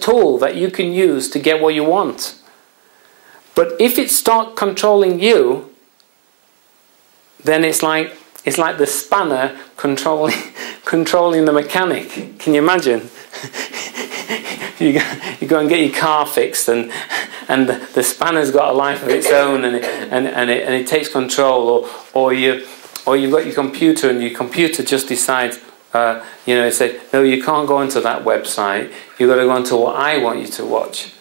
tool that you can use to get what you want. But if it starts controlling you, then it's like the spanner controlling the mechanic. Can you imagine? you go and get your car fixed, and the spanner's got a life of its own, and it takes control. Or you've got your computer, and your computer just decides, it says, no, you can't go into that website. You've got to go into what I want you to watch,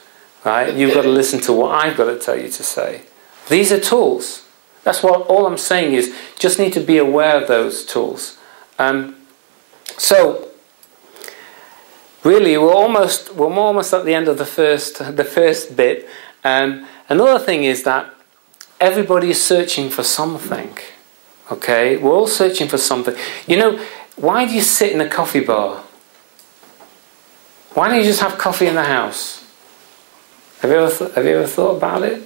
right? You've got to listen to what I've got to tell you to say. These are tools. That's what all I'm saying is, just need to be aware of those tools. So, really, we're almost at the end of the first bit. Another thing is that everybody is searching for something. Okay, we're all searching for something. You know, why do you sit in a coffee bar? Why don't you just have coffee in the house? Have you ever thought about it?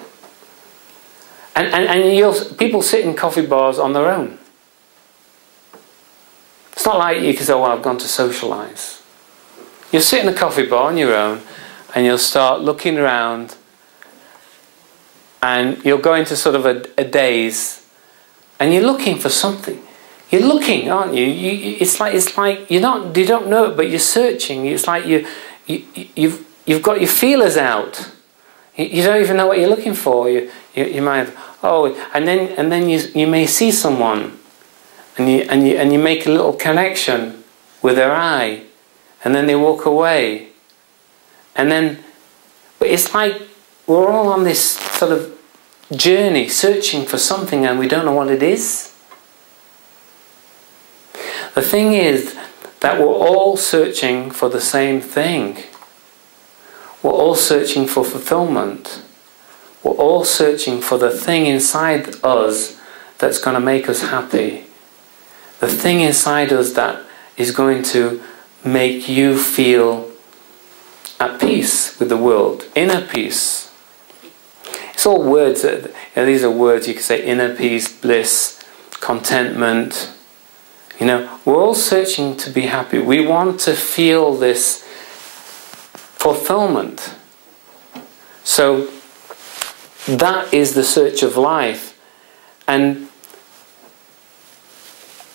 And people sit in coffee bars on their own. It's not like you can say, well, I've gone to socialise. You'll sit in a coffee bar on your own, and you'll start looking around, and you'll go into sort of a daze, and you're looking for something. You're looking, aren't you? It's like you don't know it, but you're searching. It's like you've got your feelers out. You don't even know what you're looking for. You might have, and then you may see someone, and you make a little connection with their eye, and then they walk away, but it's like we're all on this sort of journey searching for something, and we don't know what it is. The thing is that we're all searching for the same thing. We're all searching for fulfilment. We're all searching for the thing inside us that's going to make us happy. The thing inside us that is going to make you feel at peace with the world. Inner peace. It's all words. These are words you can say: inner peace, bliss, contentment. We're all searching to be happy. We want to feel this fulfilment. So that is the search of life, and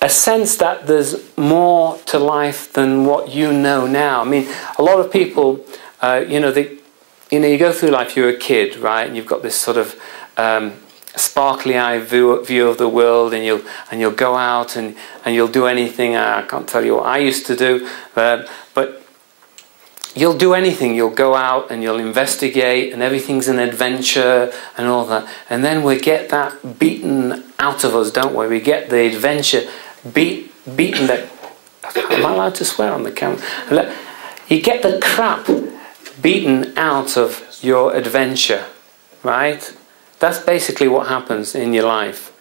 a sense that there's more to life than what you know now. I mean, a lot of people, you go through life. You're a kid, right? And you've got this sort of sparkly-eyed view of the world, and you'll go out and you'll do anything. I can't tell you what I used to do, but you'll do anything. You'll go out and you'll investigate, and everything's an adventure and all that. And then we get that beaten out of us, don't we? We get the adventure beaten. That am I allowed to swear on the camera? You get the crap beaten out of your adventure, right? That's basically what happens in your life.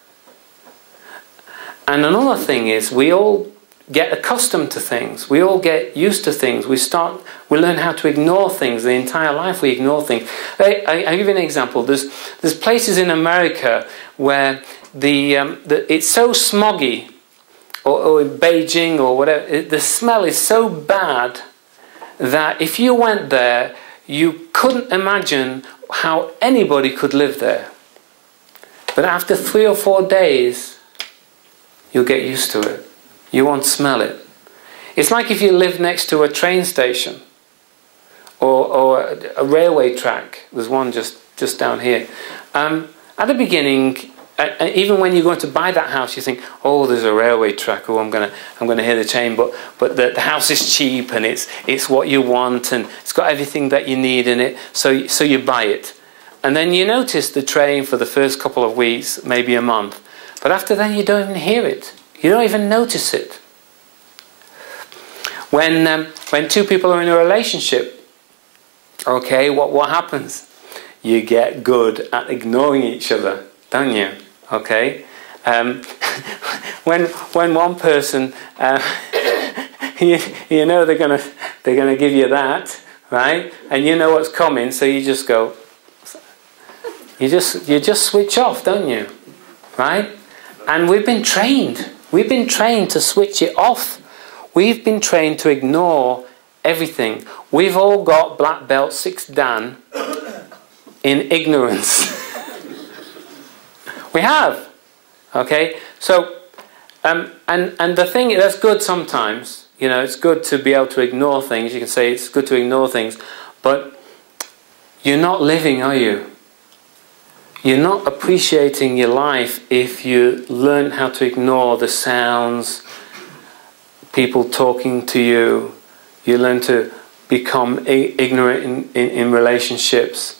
And another thing is, we all get accustomed to things. We all get used to things. We learn how to ignore things. The entire life we ignore things. I'll give you an example. There's places in America where it's so smoggy, or in Beijing or whatever, the smell is so bad that if you went there, you couldn't imagine how anybody could live there. But after 3 or 4 days, you'll get used to it. You won't smell it. It's like if you live next to a train station or a railway track. There's one just down here. At the beginning, even when you're going to buy that house, you think, oh, there's a railway track. Oh, I'm gonna hear the chain. But the house is cheap, and it's what you want, and it's got everything that you need in it. So you buy it, and then you notice the train for the first couple of weeks, maybe a month. But after that, you don't even hear it. You don't even notice it. When two people are in a relationship, okay, what happens? You get good at ignoring each other, don't you? Okay, when one person, you know they're gonna give you that, right? And you know what's coming, so you just go. You just switch off, don't you? Right? And we've been trained. We've been trained to switch it off. We've been trained to ignore everything. We've all got black belt 6 Dan in ignorance. We have. Okay? So, and the thing, that's good sometimes. You know, it's good to be able to ignore things. You can say it's good to ignore things. But you're not living, are you? You're not appreciating your life if you learn how to ignore the sounds, people talking to you. You learn to become ignorant in relationships.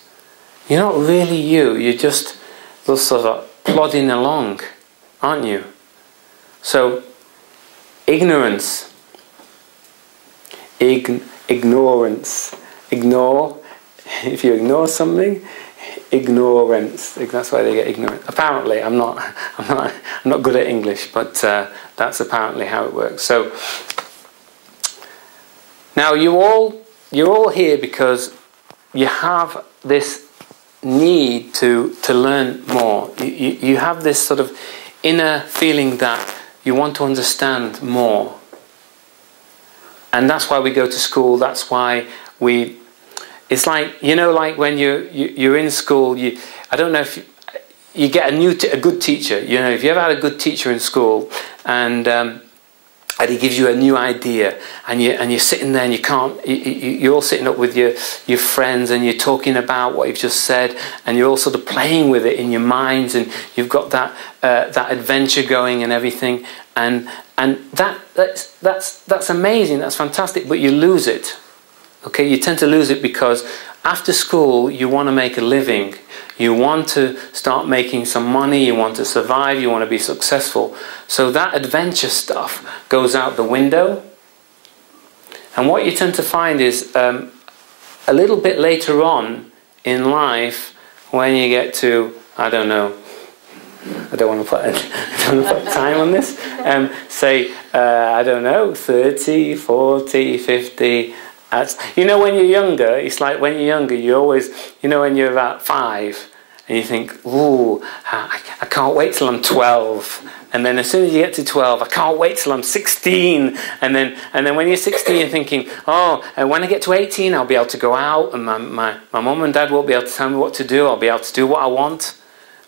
You're not really you. You're just sort of plodding along, aren't you? So, ignorance, ignorance, ignore. If you ignore something, ignorance. That's why they get ignorant. Apparently, I'm not good at English, but that's apparently how it works. So now you're all here because you have this need to learn more. You have this sort of inner feeling that you want to understand more, and that's why we go to school. That's why we. It's like, you know, like when you're in school. I don't know if you get a good teacher. You know, if you ever had a good teacher in school, and he gives you a new idea, and you're sitting there, and you're all sitting up with your friends, and you're talking about what you've just said, and you're all sort of playing with it in your minds, and you've got that adventure going and everything, and that's amazing, that's fantastic, but you lose it. Okay, you tend to lose it because after school you want to make a living, you want to start making some money, you want to survive, you want to be successful. So that adventure stuff goes out the window. And what you tend to find is a little bit later on in life, when you get to, I don't know, I don't want to put time on this, say, I don't know, 30, 40, 50... you know, when you're younger, it's like when you're younger, you always, you know, when you're about 5 and you think, ooh, I can't wait till I'm 12. And then as soon as you get to 12, I can't wait till I'm 16. And then when you're 16, you're thinking, oh, and when I get to 18, I'll be able to go out and my mum and dad won't be able to tell me what to do. I'll be able to do what I want.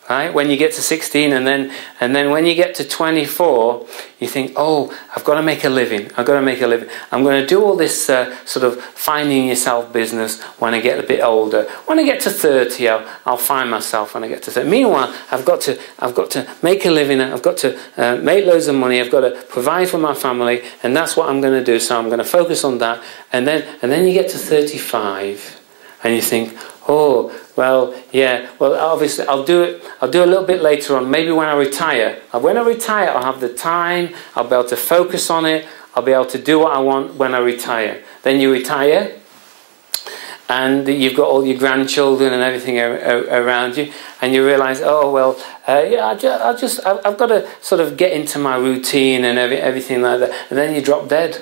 Right? When you get to 16, and then when you get to 24, you think, oh, I've got to make a living. I've got to make a living. I'm going to do all this sort of finding yourself business when I get a bit older. When I get to 30, I'll find myself when I get to 30. Meanwhile, I've got to make a living. I've got to make loads of money. I've got to provide for my family, and that's what I'm going to do. So I'm going to focus on that. And then you get to 35, and you think, oh, well, yeah, well, obviously, I'll do it a little bit later on, maybe when I retire. When I retire, I'll have the time, I'll be able to focus on it, I'll be able to do what I want when I retire. Then you retire, and you've got all your grandchildren and everything around you, and you realise, oh, well, yeah, I've got to sort of get into my routine and everything like that, and then you drop dead.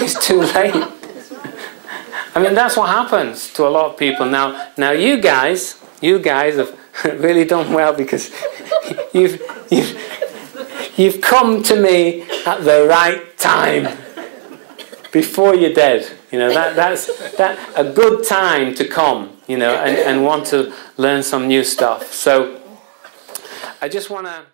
It's too late. I mean, that's what happens to a lot of people. Now you guys have really done well because you've come to me at the right time before you're dead. You know, that's a good time to come, you know, and want to learn some new stuff. So I just want to